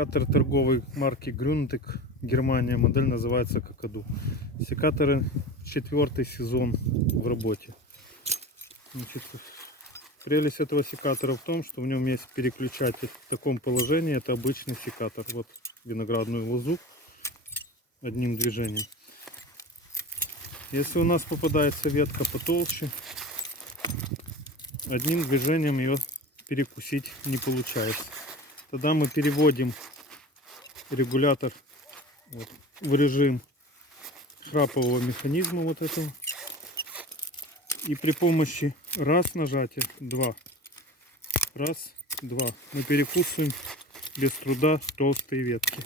Секатор торговой марки Grüntec, Германия. Модель называется Какаду. Секаторы 4-й сезон в работе. Значит, прелесть этого секатора в том, что в нем есть переключатель в таком положении. Это обычный секатор. Вот виноградную лозу одним движением. Если у нас попадается ветка потолще, одним движением ее перекусить не получается. Тогда мы переводим регулятор в режим храпового механизма вот этого. И при помощи раз нажатия, два, раз, два, мы перекусываем без труда толстые ветки.